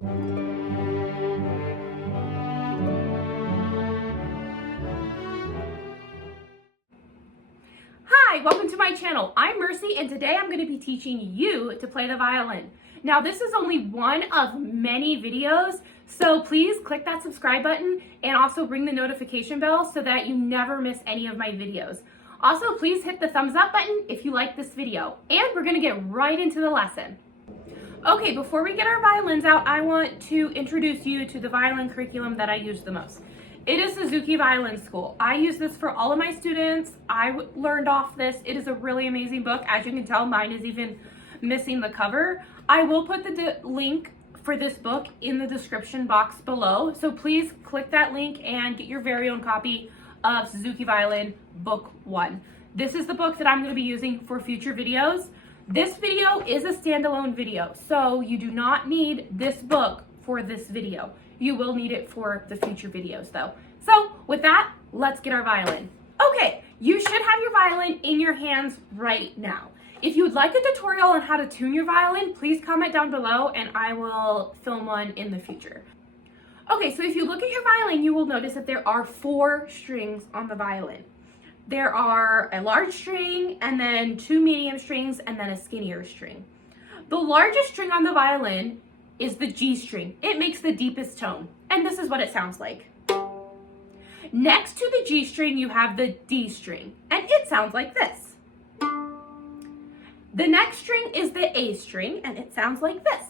Hi, welcome to my channel. I'm Mercy, and today I'm going to be teaching you to play the violin. Now, this is only one of many videos, so please click that subscribe button and also ring the notification bell so that you never miss any of my videos. Also, please hit the thumbs up button if you like this video, and we're going to get right into the lesson. Okay, before we get our violins out, I want to introduce you to the violin curriculum that I use the most. It is Suzuki Violin School. I use this for all of my students. I learned off this. It is a really amazing book. As you can tell, mine is even missing the cover. I will put the link for this book in the description box below. So please click that link and get your very own copy of Suzuki Violin Book 1. This is the book that I'm going to be using for future videos. This video is a standalone video, so you do not need this book for this video. You will need it for the future videos though. So with that, let's get our violin. Okay, you should have your violin in your hands right now. If you would like a tutorial on how to tune your violin, please comment down below and I will film one in the future. Okay, so if you look at your violin, you will notice that there are 4 strings on the violin. There are a large string and then 2 medium strings and then a skinnier string. The largest string on the violin is the G string. It makes the deepest tone, and this is what it sounds like. Next to the G string, you have the D string, and it sounds like this. The next string is the A string, and it sounds like this.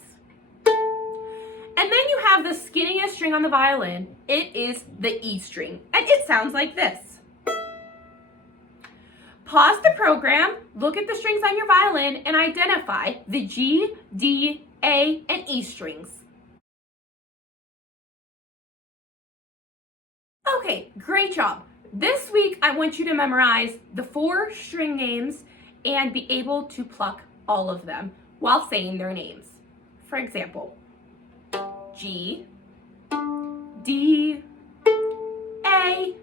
And then you have the skinniest string on the violin. It is the E string, and it sounds like this. Pause the program, look at the strings on your violin, and identify the G, D, A, and E strings. Okay, great job. This week, I want you to memorize the 4 string names and be able to pluck all of them while saying their names. For example, G, D, A,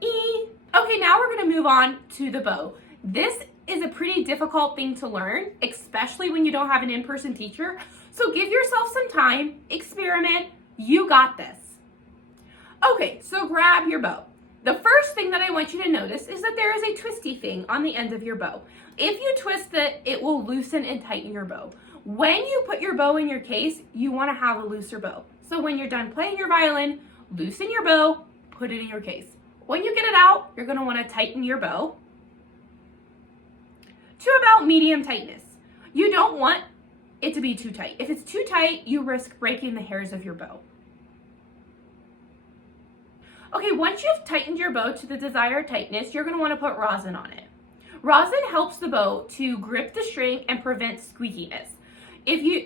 E. Okay, now we're going to move on to the bow. This is a pretty difficult thing to learn, especially when you don't have an in-person teacher. So give yourself some time, experiment, you got this. Okay, so grab your bow. The first thing that I want you to notice is that there is a twisty thing on the end of your bow. If you twist it, it will loosen and tighten your bow. When you put your bow in your case, you want to have a looser bow. So when you're done playing your violin, loosen your bow, put it in your case. When you get it out, you're going to want to tighten your bow to about medium tightness. You don't want it to be too tight. If it's too tight, you risk breaking the hairs of your bow. Okay, once you've tightened your bow to the desired tightness, you're going to want to put rosin on it. Rosin helps the bow to grip the string and prevent squeakiness.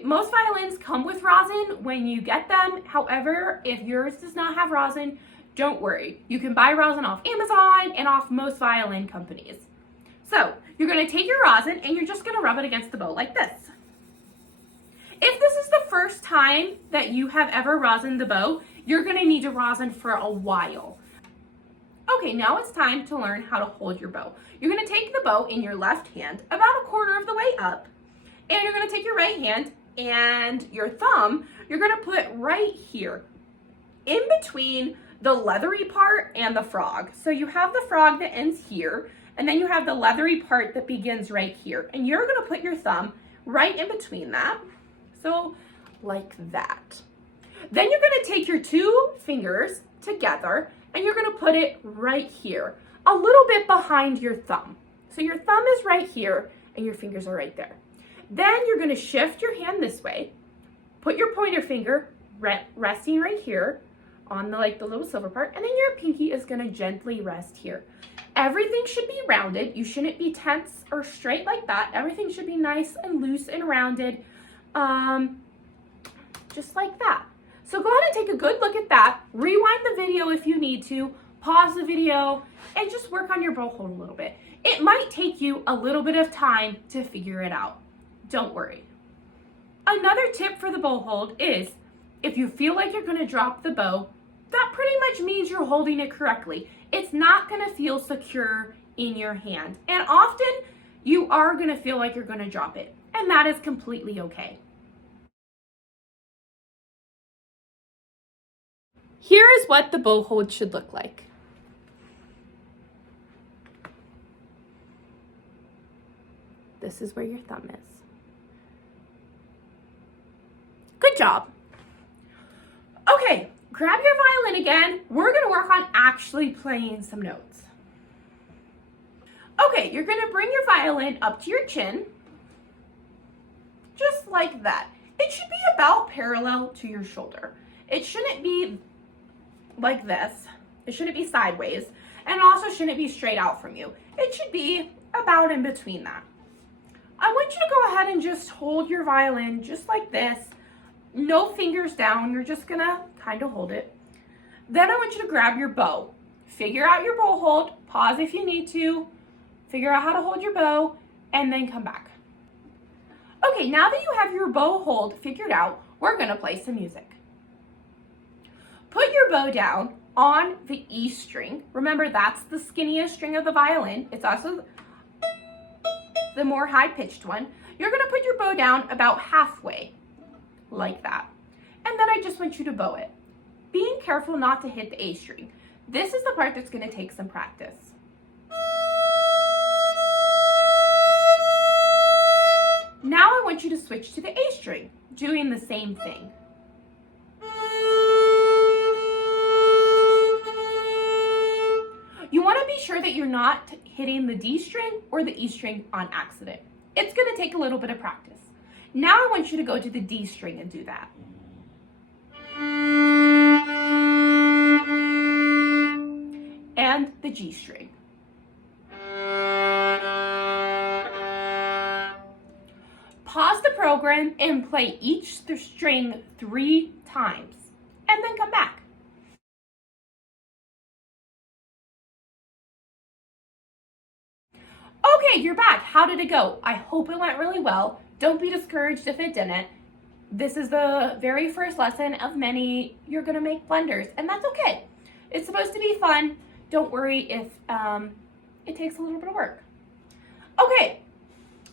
Most violins come with rosin when you get them. However, if yours does not have rosin, don't worry. You can buy rosin off Amazon and off most violin companies. So you're going to take your rosin and you're just going to rub it against the bow like this. If this is the first time that you have ever rosined the bow, you're going to need to rosin for a while. Okay, now it's time to learn how to hold your bow. You're going to take the bow in your left hand about 1/4 of the way up, and you're going to take your right hand and your thumb, you're going to put right here in between the leathery part and the frog. So you have the frog that ends here, and then you have the leathery part that begins right here. And you're gonna put your thumb right in between that. So like that. Then you're gonna take your 2 fingers together and you're gonna put it right here, a little bit behind your thumb. So your thumb is right here and your fingers are right there. Then you're gonna shift your hand this way, put your pointer finger resting right here on the little silver part, and then your pinky is going to gently rest here. Everything should be rounded. You shouldn't be tense or straight like that. Everything should be nice and loose and rounded, just like that. So go ahead and take a good look at that. Rewind the video if you need to, pause the video, and just work on your bow hold a little bit. It might take you a little bit of time to figure it out. Don't worry. Another tip for the bow hold is, if you feel like you're going to drop the bow, that pretty much means you're holding it correctly. It's not going to feel secure in your hand. And often you are going to feel like you're going to drop it. And that is completely okay. Here is what the bow hold should look like. This is where your thumb is. Good job. Okay, grab your violin again. We're gonna work on actually playing some notes. Okay, you're gonna bring your violin up to your chin, just like that. It should be about parallel to your shoulder. It shouldn't be like this. It shouldn't be sideways, and also shouldn't be straight out from you. It should be about in between that. I want you to go ahead and just hold your violin just like this. No fingers down, you're just gonna kind of hold it. Then I want you to grab your bow. Figure out your bow hold, pause if you need to, figure out how to hold your bow, and then come back. Okay, now that you have your bow hold figured out, we're gonna play some music. Put your bow down on the E string. Remember, that's the skinniest string of the violin. It's also the more high-pitched one. You're gonna put your bow down about halfway, like that. And then I just want you to bow it. Being careful not to hit the A string. This is the part that's gonna take some practice. Now I want you to switch to the A string, doing the same thing. You want to be sure that you're not hitting the D string or the E string on accident. It's going to take a little bit of practice. Now I want you to go to the D string and do that. And the G string. Pause the program and play each string 3 times, and then come back. Okay, you're back. How did it go? I hope it went really well. Don't be discouraged if it didn't. This is the very first lesson of many. You're gonna make blunders, and that's okay. It's supposed to be fun. Don't worry if it takes a little bit of work. Okay,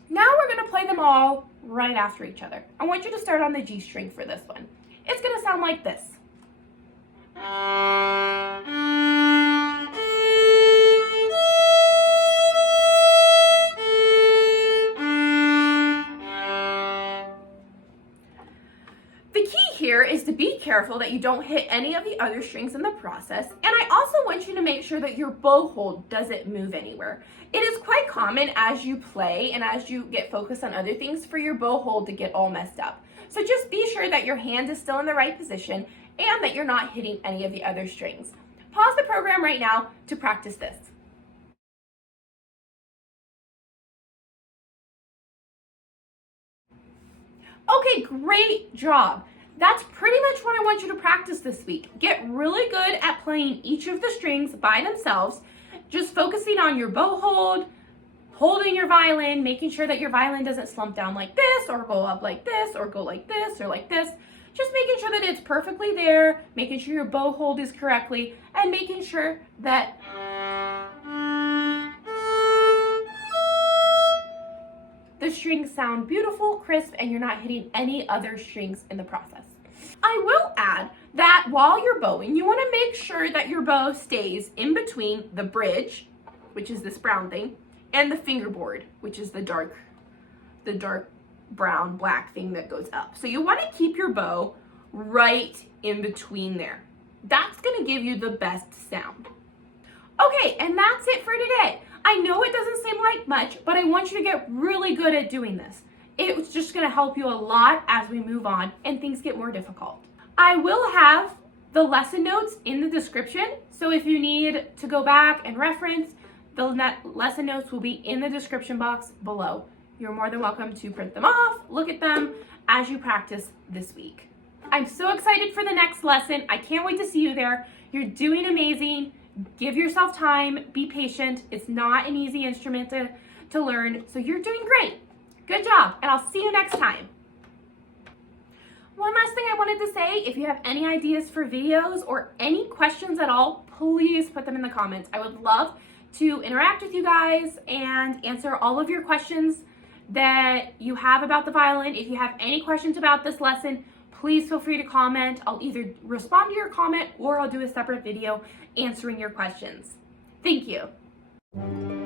now we're gonna play them all right after each other. I want you to start on the G string for this one. It's gonna sound like this. The key here is to be careful that you don't hit any of the other strings in the process, and I also want you to make sure that your bow hold doesn't move anywhere. It is quite common as you play and as you get focused on other things for your bow hold to get all messed up. So just be sure that your hand is still in the right position and that you're not hitting any of the other strings. Pause the program right now to practice this. Okay, great job. That's pretty much what I want you to practice this week. Get really good at playing each of the strings by themselves, just focusing on your bow hold, holding your violin, making sure that your violin doesn't slump down like this, or go up like this, or go like this, or like this. Just making sure that it's perfectly there, making sure your bow hold is correctly, and making sure that the strings sound beautiful, crisp, and you're not hitting any other strings in the process. I will add that while you're bowing, you want to make sure that your bow stays in between the bridge, which is this brown thing, and the fingerboard, which is the dark brown, black thing that goes up. So you want to keep your bow right in between there. That's going to give you the best sound. Okay, and that's it for today. I know it doesn't seem like much, but I want you to get really good at doing this. It's just gonna help you a lot as we move on and things get more difficult. I will have the lesson notes in the description, so if you need to go back and reference, the lesson notes will be in the description box below. You're more than welcome to print them off, look at them as you practice this week. I'm so excited for the next lesson. I can't wait to see you there. You're doing amazing. Give yourself time, be patient. It's not an easy instrument to learn, so you're doing great. Good job, and I'll see you next time. One last thing I wanted to say, if you have any ideas for videos or any questions at all, please put them in the comments. I would love to interact with you guys and answer all of your questions that you have about the violin. If you have any questions about this lesson, please feel free to comment. I'll either respond to your comment or I'll do a separate video answering your questions. Thank you.